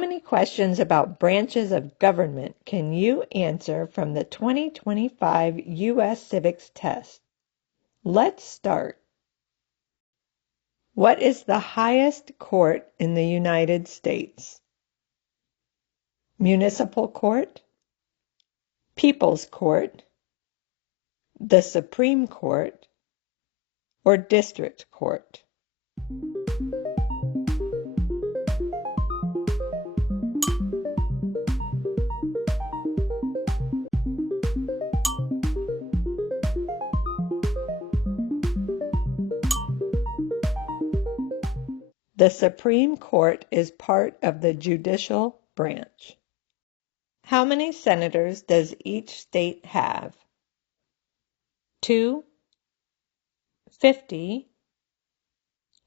How many questions about branches of government can you answer from the 2025 U.S. Civics test? Let's start. What is the highest court in the United States? Municipal Court, People's Court, the Supreme Court, or District Court? The Supreme Court is part of the judicial branch. How many senators does each state have? 2, 50,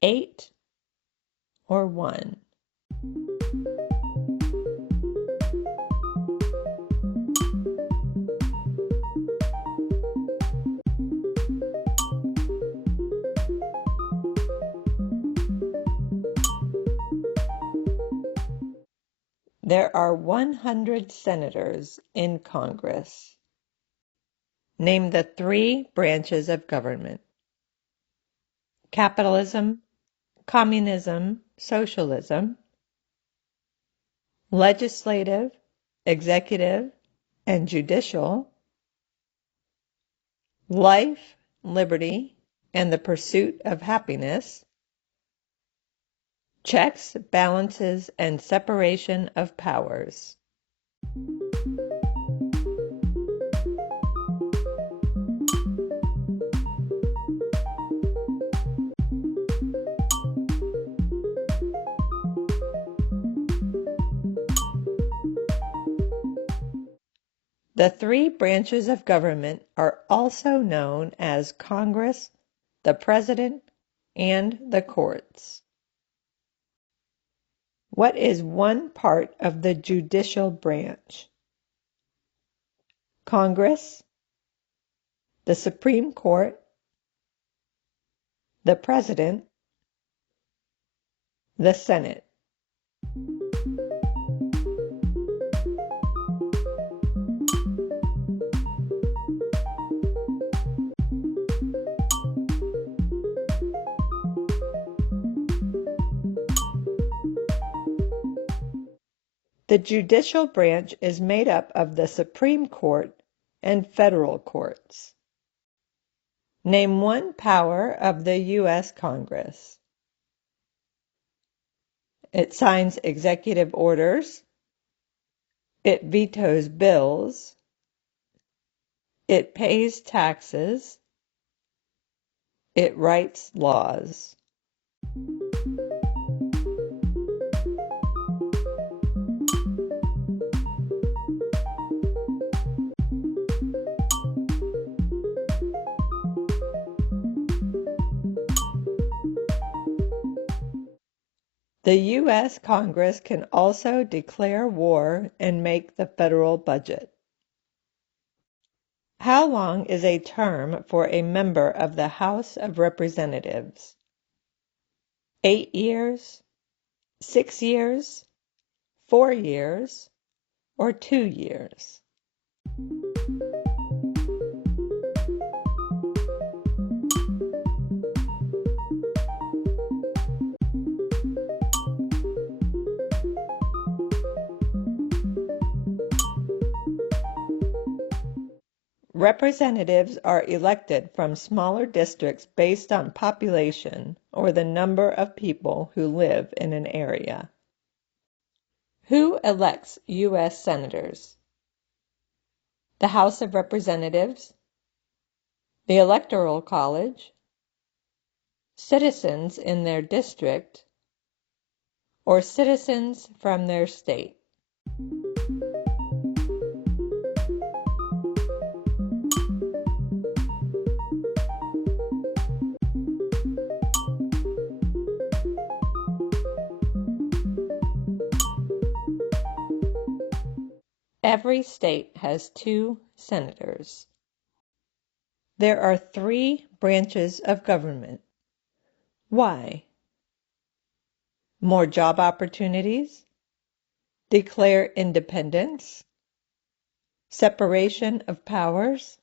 8, or 1? There are 100 senators in Congress. Name the 3 branches of government. Capitalism, communism, socialism, legislative, executive, and judicial, life, liberty, and the pursuit of happiness, checks, balances, and separation of powers. The 3 branches of government are also known as Congress, the President, and the courts. What is one part of the judicial branch? Congress, the Supreme Court, the President, the Senate. The judicial branch is made up of the Supreme Court and federal courts. Name one power of the U.S. Congress. It signs executive orders. It vetoes bills. It pays taxes. It writes laws. The U.S. Congress can also declare war and make the federal budget. How long is a term for a member of the House of Representatives? 8 years, 6 years, 4 years, or 2 years? Representatives are elected from smaller districts based on population or the number of people who live in an area. Who elects U.S. senators? The House of Representatives, the Electoral College, citizens in their district, or citizens from their state. Every state has 2 senators. There are 3 branches of government. Why? More job opportunities, declare independence, separation of powers,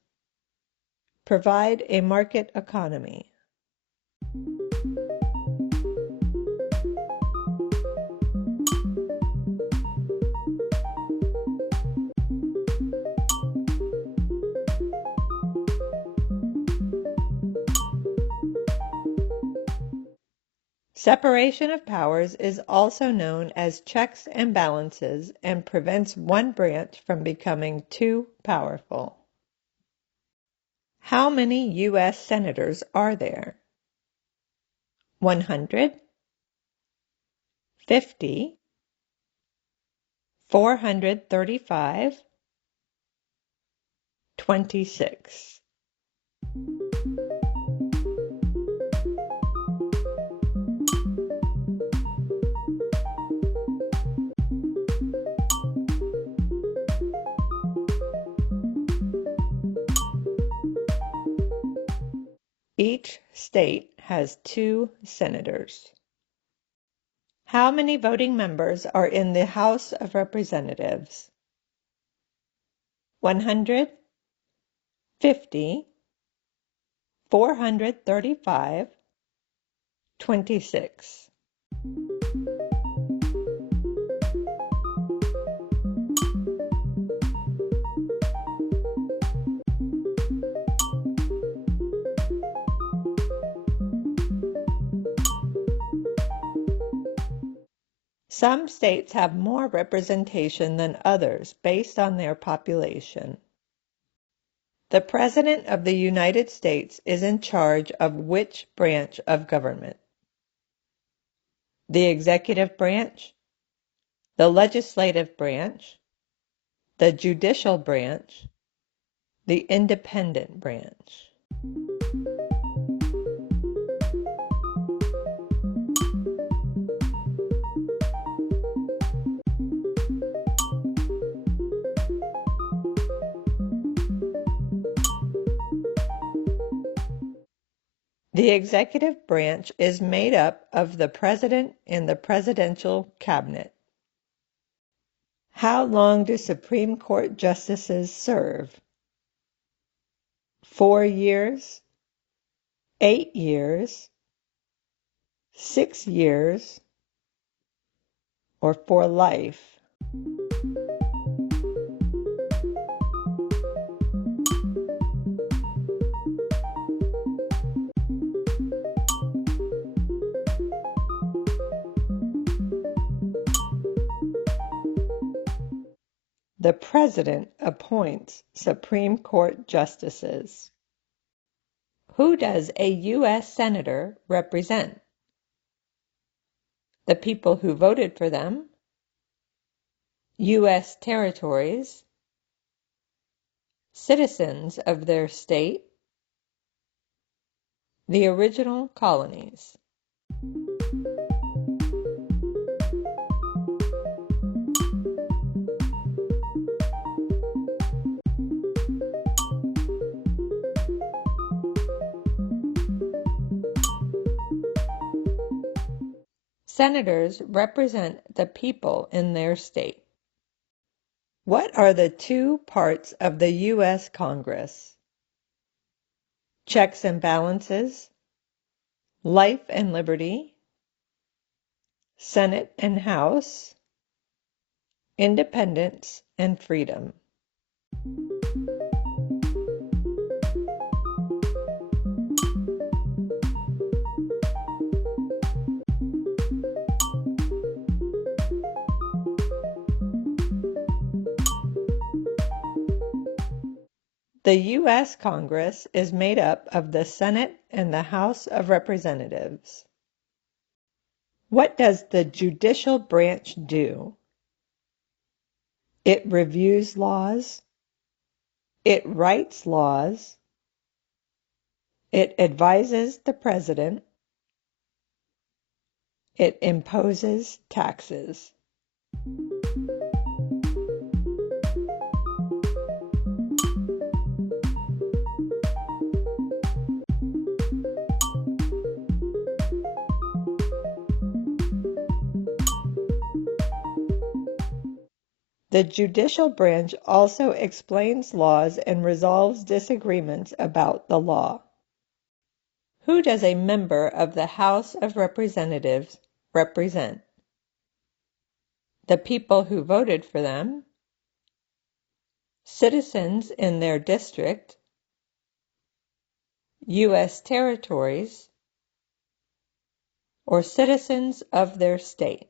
provide a market economy. Separation of powers is also known as checks and balances and prevents one branch from becoming too powerful. How many U.S. senators are there? 100, 50, 435, 26. Each state has 2 senators. How many voting members are in the House of Representatives? 100, 50, 435, 26. Some states have more representation than others based on their population. The President of the United States is in charge of which branch of government? The executive branch, the legislative branch, the judicial branch, the independent branch. The executive branch is made up of the President and the Presidential Cabinet. How long do Supreme Court justices serve? 4 years, 8 years, 6 years, or for life? The President appoints Supreme Court justices. Who does a U.S. Senator represent? The people who voted for them, U.S. territories, citizens of their state, the original colonies. Senators represent the people in their state. What are the 2 parts of the U.S. Congress? Checks and balances, life and liberty, Senate and House, independence and freedom. The U.S. Congress is made up of the Senate and the House of Representatives. What does the judicial branch do? It reviews laws. It writes laws. It advises the President. It imposes taxes. The judicial branch also explains laws and resolves disagreements about the law. Who does a member of the House of Representatives represent? The people who voted for them, citizens in their district, U.S. territories, or citizens of their state.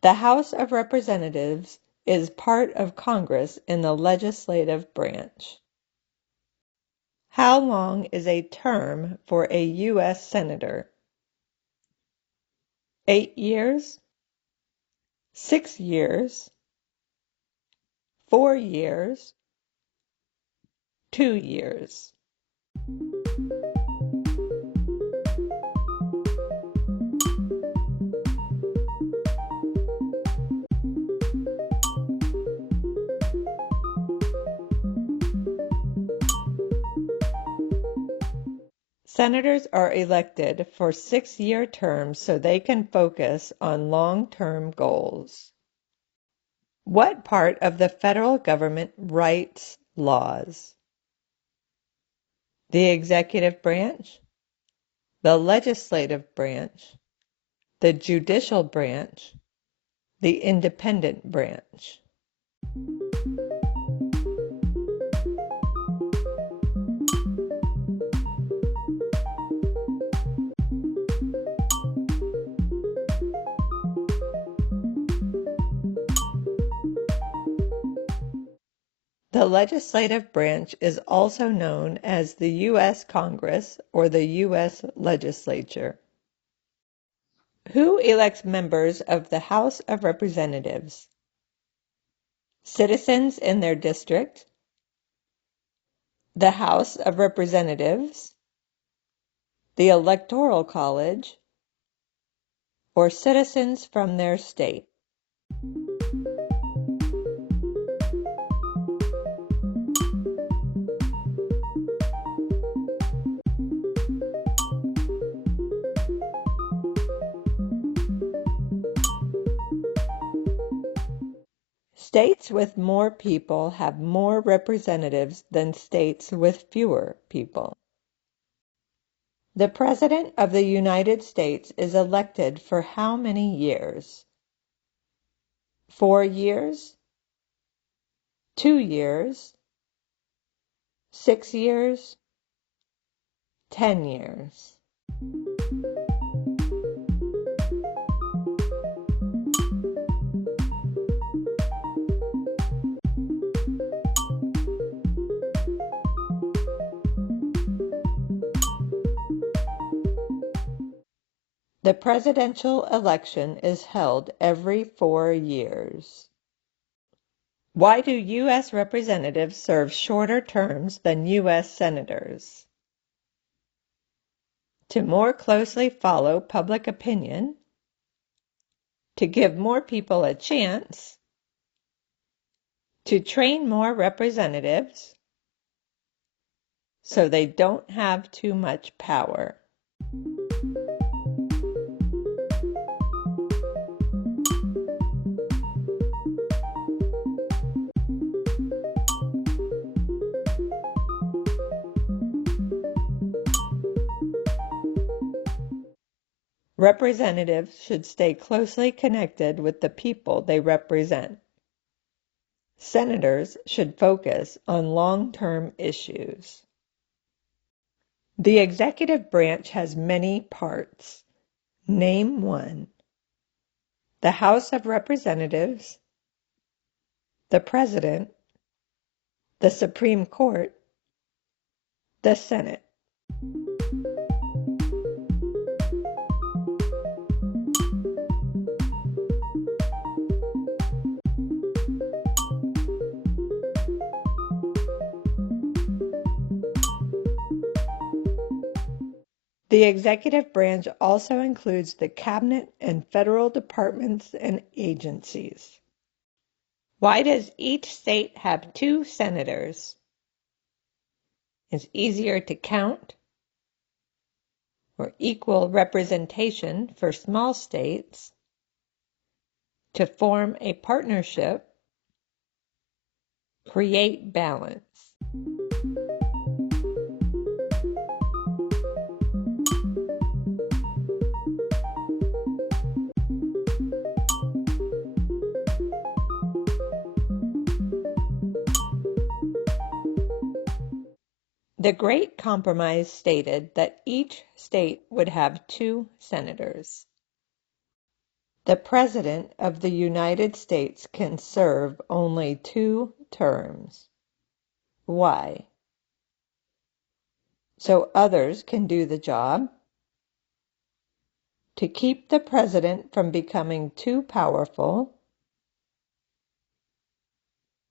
The House of Representatives is part of Congress in the legislative branch. How long is a term for a U.S. Senator? 8 years? 6 years? 4 years? 2 years? Senators are elected for 6-year terms so they can focus on long-term goals. What part of the federal government writes laws? The executive branch, the legislative branch, the judicial branch, the independent branch. The legislative branch is also known as the U.S. Congress or the U.S. Legislature. Who elects members of the House of Representatives? Citizens in their district, the House of Representatives, the Electoral College, or citizens from their state. States with more people have more representatives than states with fewer people. The President of the United States is elected for how many years? 4 years? 2 years? 6 years? 10 years? The presidential election is held every 4 years. Why do U.S. representatives serve shorter terms than U.S. senators? To more closely follow public opinion, to give more people a chance, to train more representatives, so they don't have too much power. Representatives should stay closely connected with the people they represent. Senators should focus on long-term issues. The executive branch has many parts. Name one. The House of Representatives, the President, the Supreme Court, the Senate. The executive branch also includes the cabinet and federal departments and agencies. Why does each state have 2 senators? It's easier to count, or equal representation for small states, to form a partnership, create balance. The Great Compromise stated that each state would have 2 senators. The President of the United States can serve only 2 terms. Why? So others can do the job, to keep the President from becoming too powerful,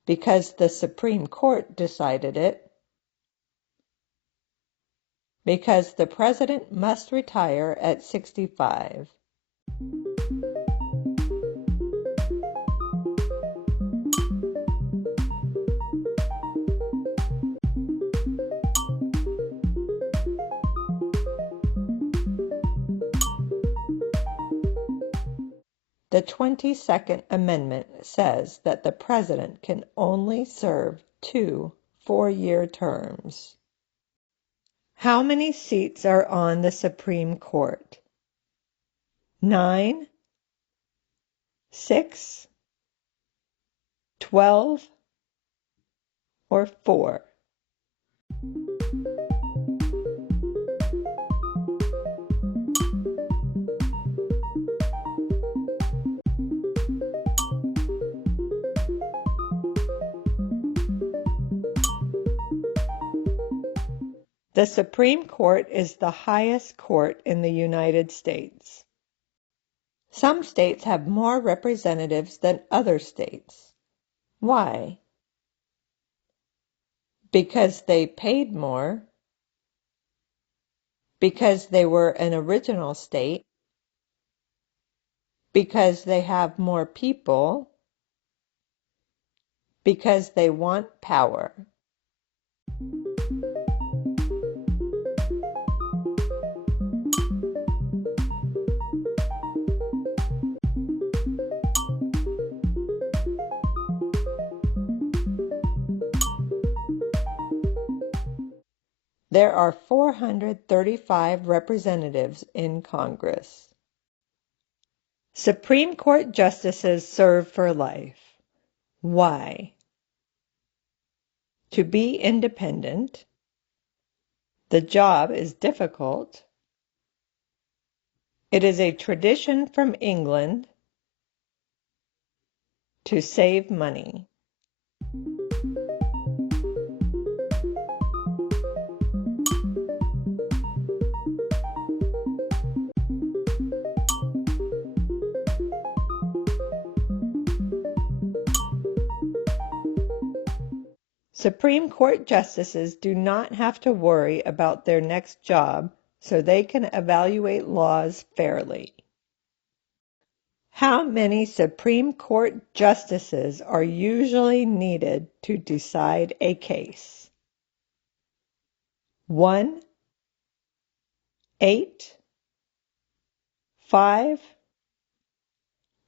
because the Supreme Court decided it, because the President must retire at 65. The 22nd Amendment says that the President can only serve 2 4-year terms. How many seats are on the Supreme Court? 9, 6, 12, or 4? The Supreme Court is the highest court in the United States. Some states have more representatives than other states. Why? Because they paid more, because they were an original state, because they have more people, because they want power. There are 435 representatives in Congress. Supreme Court justices serve for life. Why? To be independent. The job is difficult. It is a tradition from England. To save money. Supreme Court justices do not have to worry about their next job, so they can evaluate laws fairly. How many Supreme Court justices are usually needed to decide a case? 1, 8, 5,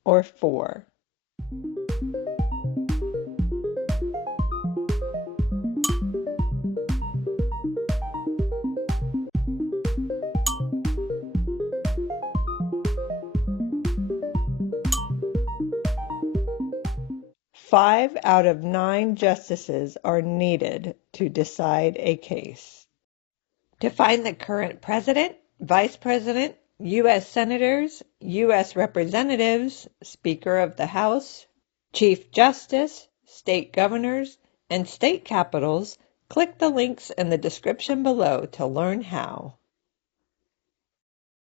or 4? Five out of 9 justices are needed to decide a case. To find the current president, vice president, U.S. senators, U.S. representatives, Speaker of the House, Chief Justice, state governors, and state capitals, click the links in the description below to learn how.